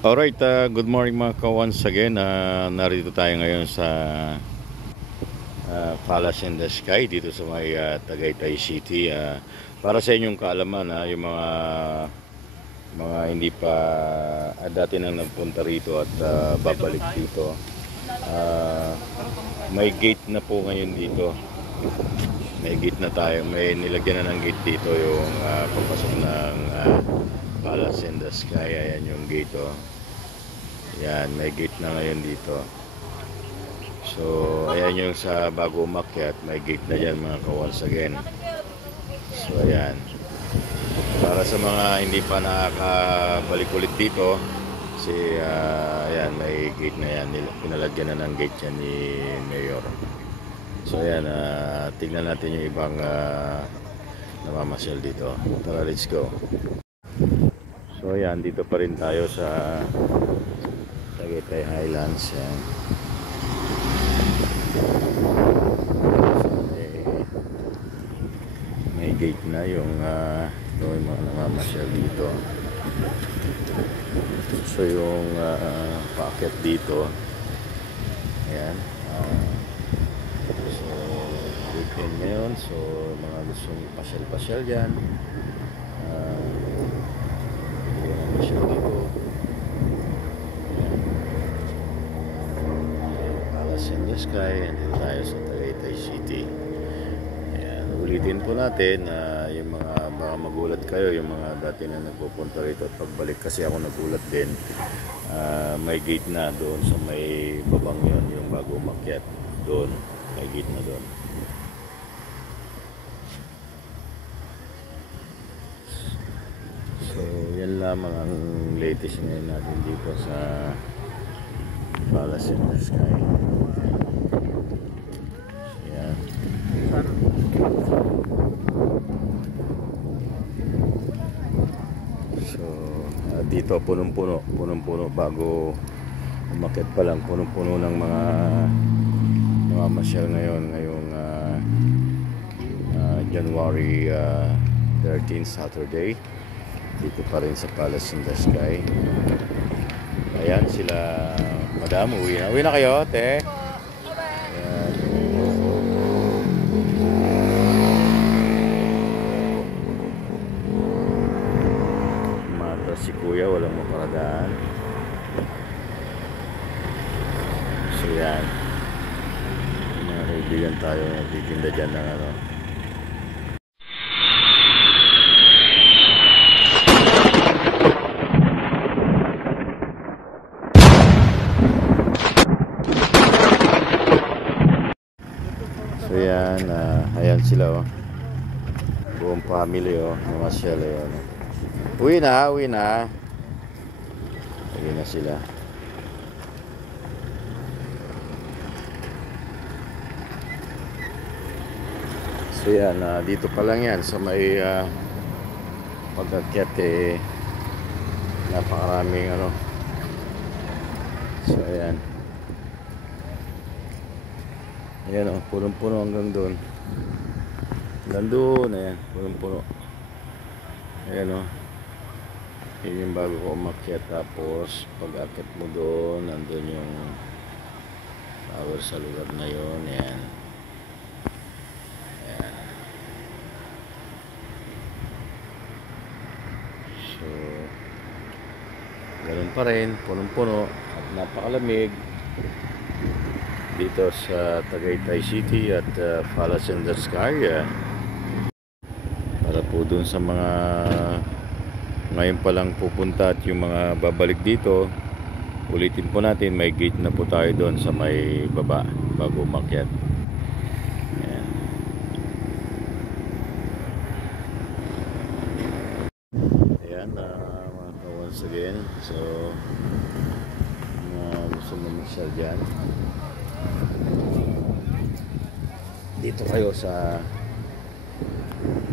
Alright, good morning mga ka-once again. Narito tayo ngayon sa Palace in the Sky dito sa may Tagaytay City. Para sa inyong kaalaman, yung mga hindi pa dati nang nagpunta rito at babalik dito. May gate na po ngayon dito. May gate na tayo. May nilagyan na ng gate dito yung papasok ng Palace in the Sky. Ayan yung gate, oh. Yan, may gate na ngayon dito. So, ayan yung sa bago umakyat, may gate na dyan mga ka-once again. So, ayan. Para sa mga hindi pa nakakabalik ulit dito, ayan, may gate na yan. Pinalagyan na ng gate yan ni Mayor. So, ayan, tignan natin yung ibang namamasyal dito. Tara, let's go. So, ayan, dito pa rin tayo sa Tagaytay Highlands. Yan. May gate na yung mga namamasyal dito. So yung paakyat dito, ayan, so weekend ngayon, so mga gustong pasyal-pasyal dyan, pasyal dito. In the Sky, andito tayo sa Tagaytay City. Ayan, ulitin po natin yung mga baka magulat kayo, yung mga dati na nagpupunta rito at pagbalik kasi ako nagulat din. May gate na doon sa may babang yon, yung bago umakyat doon, may gate na doon. So yan lamang ang latest ngayon natin dito sa Palace in the Sky. Ayan. So dito punong-puno bago umakyat pa lang, punong-puno ng mga masyal ngayong January 13 Saturday dito pa rin sa Palace in the Sky. Ayan sila, madam, uwi na kayo, te. Ayan. Mata si kuya, walang maparadaan. So yan, mga kaibigan tayo nagtitinda dyan ng ano. So yan, ayan sila, oh. Buong family, oh, namasyal, oh. Uwi na sila. So yan, dito pa lang yan sa may pag-akyat, napakaraming ano. So ayan. Ayan, oh, punong-puno hanggang doon. Ayan, punong-puno. Ayan, oh. Yun yung bago ko umakyat. Tapos pag-akyat mo doon, nandun yung tower sa lugar na yun. Ayan. Ayan. So ganun pa rin, punong-puno at napakalamig dito sa Tagaytay City at Palace in the Sky. Para po dun sa mga ngayon pa lang pupunta at yung mga babalik dito, ulitin po natin, may gate na po tayo doon sa may baba bago umakyat. Ayan. Ayan, mga once again, so gusto mo masyal dyan, dito kayo sa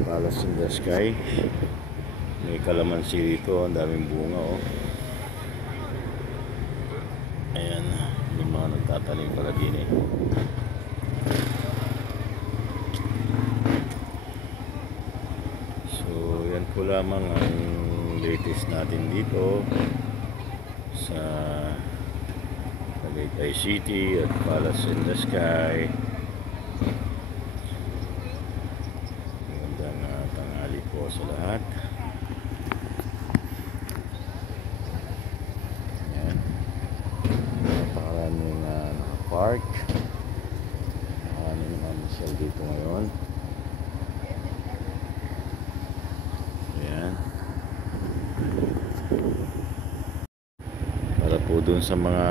Palace in the Sky. May kalamansi dito, ang daming bunga, oh. Ayan, may mga nagtatanim palagi na, So yan po lamang ang latest natin dito sa Tagaytay City at Palace in the Sky. Magandang tanghali po sa lahat. Ayan. Napakaraming nakapark. Maraming mamasyal dito ngayon. Ayan. Para po dun sa mga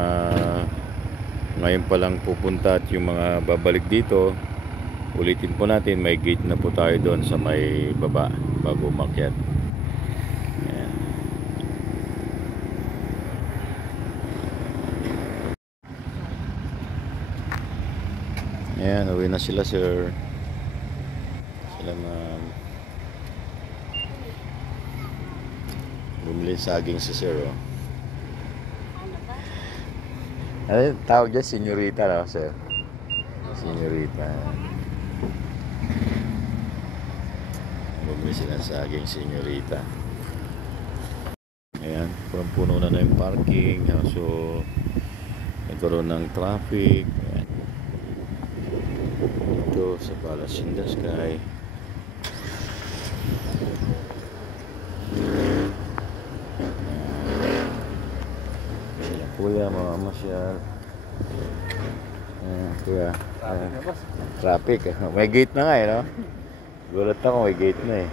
ngayon pa lang pupunta at yung mga babalik dito, ulitin po natin, may gate na po tayo doon sa may baba bago umakyat. Ayan. Ayan, uwi na sila, sir. Sila ma'am. Bumili saging si sir, oh. Ano tawag dyan? Senyorita, no, sir? Senyorita. Bumili sila saging, senyorita. Ayan, puno na yung parking. So, nagkaroon ng traffic. Ayan. Ito sa Palace in the Sky. Kuya, mamamasyal. Ayan, kuya. Ayan. Traffic. May gate na nga, eh, no? Gulat ako, may gate na, eh.